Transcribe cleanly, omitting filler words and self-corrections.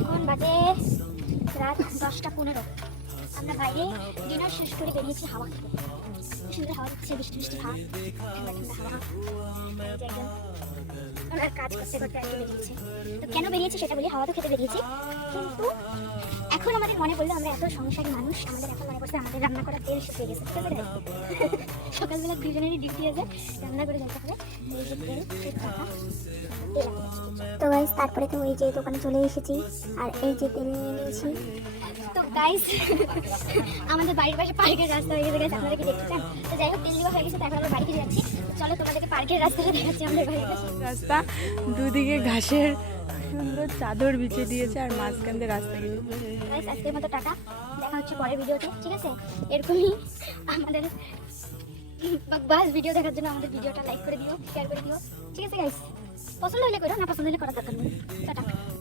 এখন বাজে রাত 10:15। আমরা বাইরে ডিনার শেষ করে বেরিয়েছি হাওয়া খেতে। খুব সুন্দর হাওয়া দিচ্ছে, বৃষ্টি বৃষ্টি ভাব, ঠান্ডা ঠান্ডা হাওয়া। এই যে একজন ওনার কাজ করতে করতে আর কি বেরিয়েছে। তো কেন বেরিয়েছি সেটা বলি, হাওয়া তো খেতে বেরিয়েছি, কিন্তু এখন আমাদের মনে পড়লো আমরা এত সংসারী মানুষ, আমাদের এখন মনে পড়ছে আমাদের রান্না করা তেল শেষ হয়ে গেছে। ঠিক আছে, সকালবেলা দুজনেরই ডিউটি আছে, রান্না করে যেতে হবে। এই যে তেল শেষ টাকা তেল তো গাইস, তারপরে তো ওই যে দোকানে চলে এসেছি আর এই যে তেল নিয়ে নিয়েছি। তো গাইস আমাদের বাড়ির পাশে পার্কের রাস্তা হয়ে গেছে গাইস, আপনারা কি দেখতে চান? তো যাই হোক, তেল দেওয়া হয়ে গেছে, তারপর আমরা বাড়িতে যাচ্ছি। চলো তোমাদেরকে পার্কের রাস্তাটা দেখাচ্ছি। আমাদের বাড়ির পাশে রাস্তা, দুদিকে ঘাসের সুন্দর চাদর বিছিয়ে দিয়েছে আর মাঝখান দিয়ে রাস্তা গেছে। গাইস আজকের মতো টাটা, দেখা হচ্ছে পরের ভিডিওতে। ঠিক আছে, এরকমই আমাদের বাস ভিডিও দেখার জন্য আমাদের ভিডিওটা লাইক করে দিও, শেয়ার করে দিও। ঠিক আছে গাইস, পছন্দ হলে করো, না পছন্দ হলে করার দরকার নেই। টাটা।